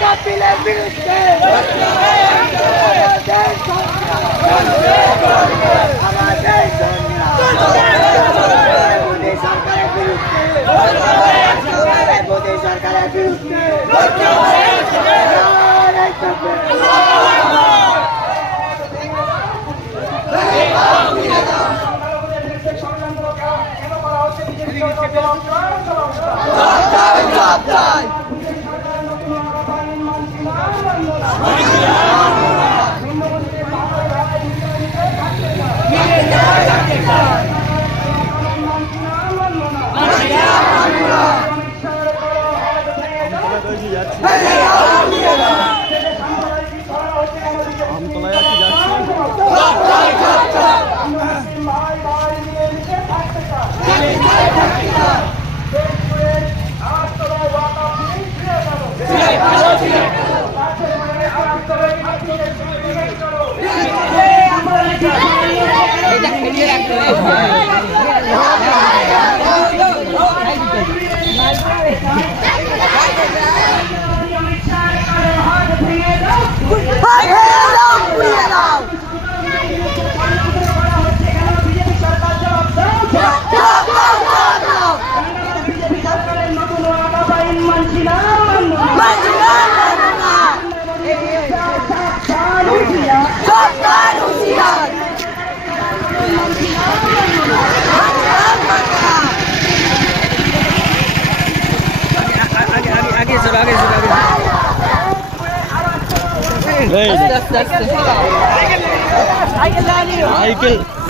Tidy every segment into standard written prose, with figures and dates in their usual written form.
সরকারের বিরুদ্ধে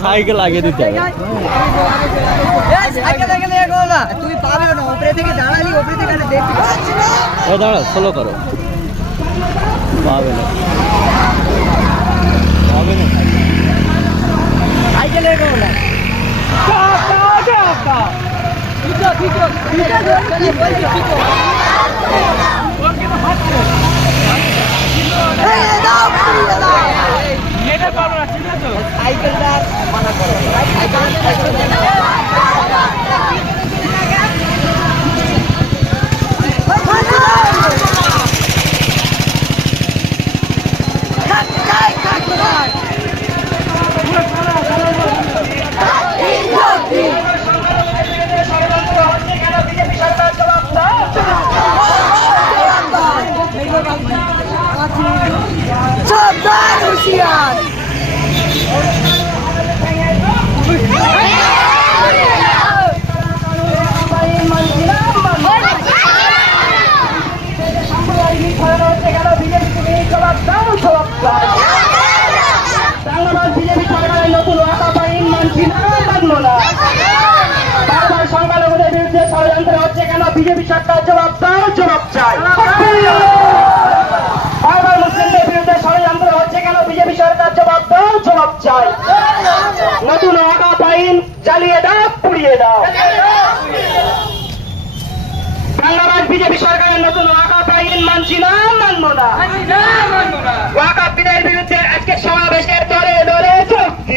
সাইকেল আগে দিতে হবে। তুই পাবে না, উপরে থেকে দাঁড়ালি, উপরে থেকে দেখবি। দাঁড়া, স্লো করো, পাবে না, পাবে না। সাইকেলে এগো না। সাইকেলটা মানা করো। সংখ্যালঘুদের বিরুদ্ধে ষড়যন্ত্র হচ্ছে কেন? বিজেপি সরকার জবাব দাও, জবাব চাই। বারবার মুসলিমদের বিরুদ্ধে ষড়যন্ত্র হচ্ছে কেন? বিজেপি সরকার জবাব দাও, জবাব চাই। নতুন ওয়াকফ আইন জ্বালিয়ে দাও, পুড়িয়ে দাও। বাংলাদেশ বিজেপি সরকারের নতুন ওয়াকফ আইন মানছি না, মানব না। ওয়াকফ বিলের বিরুদ্ধে আজকে সমাবেশের দরে দরে চলছি।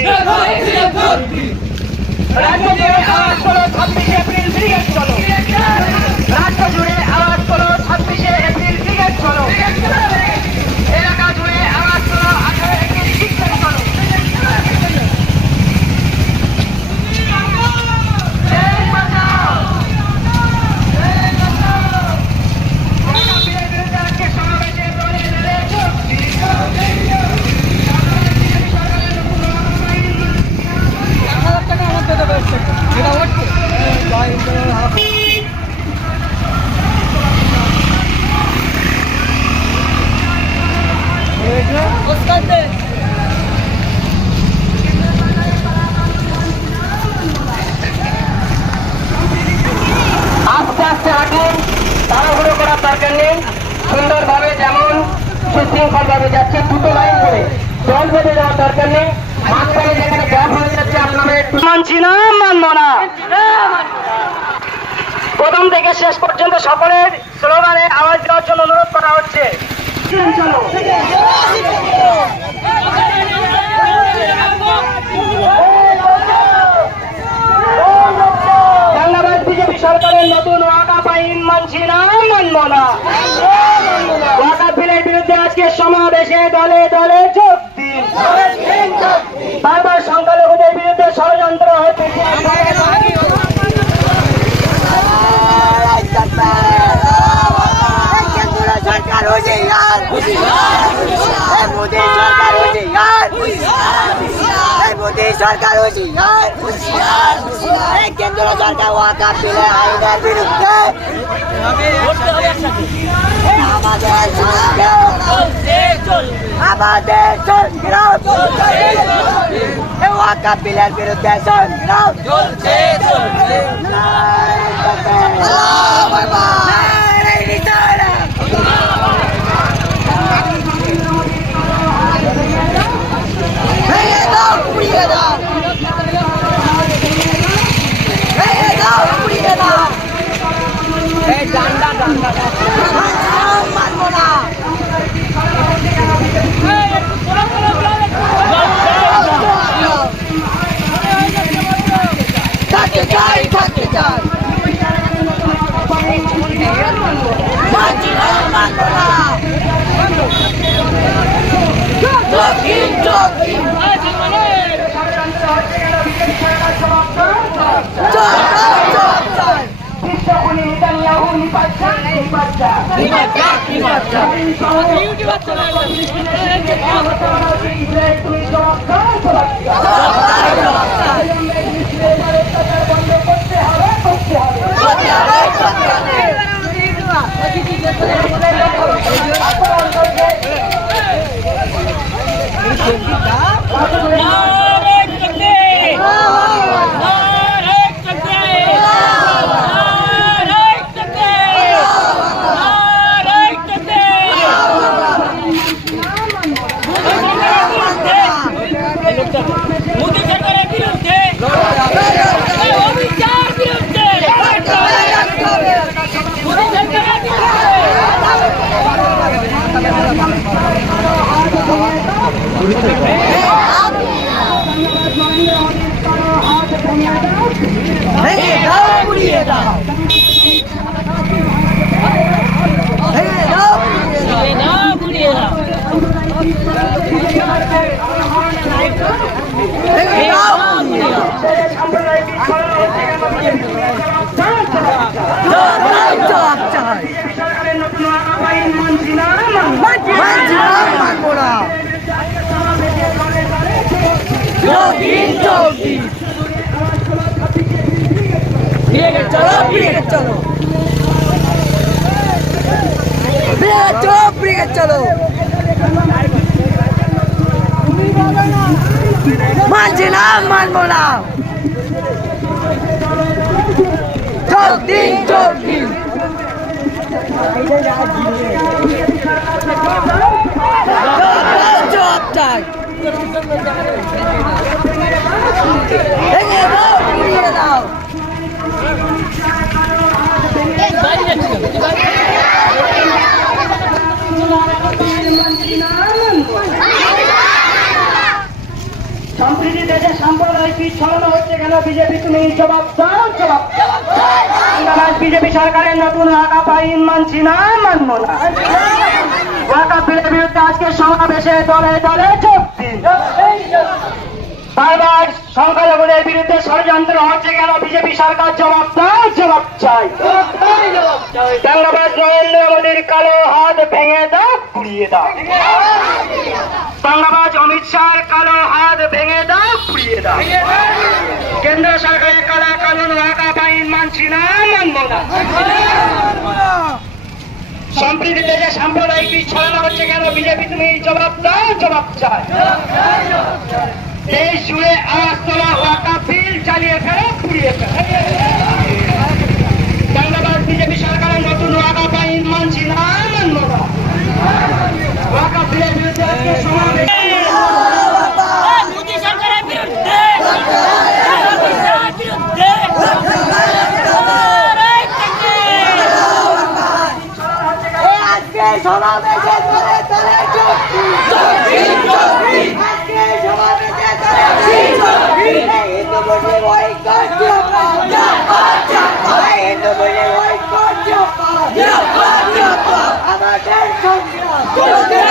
রাজ্য জুড়ে আওয়াজ করো 26 এপ্রিল ব্রিগেড চলো। রাজ্য জুড়ে আওয়াজ করো 26 এপ্রিল ব্রিগেড চলো। এলাকা জুড়ে আওয়াজ করো 18 এপ্রিল ব্রিগেড চলো। আস্তে আস্তে হাঁটুন, তাড়াহুড়ো করার দরকার নেই। সুন্দরভাবে যেমন সুশৃঙ্খল ভাবে যাচ্ছে, দুটো লাইন করে জল বেঁধে যাওয়ার দরকার নেই। মাঝখানে যেখানে গ্যাপ হয়ে যাচ্ছে আপনাদের মানছি না, মানব না। প্রথম থেকে শেষ পর্যন্ত সকলের স্লোগানে আওয়াজ দেওয়ার জন্য অনুরোধ করা হচ্ছে। চলো Oh, দলে দলে যোগ দিন। বারবার সংখ্যালঘুদের বিরুদ্ধে ষড়যন্ত্র হচ্ছে। সরকার হুঁশিয়ার, মোদী সরকার হুঁশিয়ার, মোদী সরকার হুঁশিয়ার, কেন্দ্র সরকার ওয়াকাফ বিলে আইনের বিরুদ্ধে আমাদের সংগ্রাম, ওয়াকাফ বিলের বিরুদ্ধে সংগ্রাম চলছে। চলো মানছি না, মানবো না। যোগ দিন, যোগ দিন। জবাব চাই। ভেঙে দাও, উড়িয়ে দাও। সম্প্রীতি দেশে সাম্প্রদায়িক ছড়ানো হচ্ছে কেন? বিজেপি তুমি জবাব দাও, জবাব বিজেপি সরকারের নতুন ওয়াকাফ আইন মানছি না, মানবো না। ওয়াকাফ বিলের বিরুদ্ধে আজকে সমাবেশে দলে দলে যোগ দিন। বারবার সংখ্যালঘুদের বিরুদ্ধে ষড়যন্ত্র হচ্ছে কেন? বিজেপি সরকার জবাব দাও, জবাব চাই। বাংলাদেশ নরেন্দ্র মোদীর কালো হাত ভেঙে দাও, পুড়িয়ে দাও। বাংলাদেশ অমিত শাহর কালো হাত ভেঙে দাও, পুড়িয়ে দাও। কেন্দ্র সরকারের কালা কানুন ওয়াকাফ আইন মানছি না, মানবো না। সম্প্রীতি দেশে সাম্প্রদায়িক ছড়ানো হচ্ছে কেন? বিজেপি তুমি জবাব দাও, জবাব চাই। দেশ জুড়ে আওয়াজ তোলা ওয়াকাফ বিল চালিয়ে ফেলো, পুড়িয়ে ফেলো। বাংলাদেশ বিজেপি সরকারের নতুন ওয়াকাফ আইন মানছি না, মানবো না। ওয়াকাফ বিলের বিরুদ্ধে আজকে সমাবেশ। মোদী সরকারের বিরুদ্ধে, আজকে সমাবেশে দলে দলে যোগ দিন। আজকে সমাবেশে দলে হিন্দু মুসলিম ঐক্য, হিন্দু মুসলিম ঐক্য, আমাদের সংগ্রাম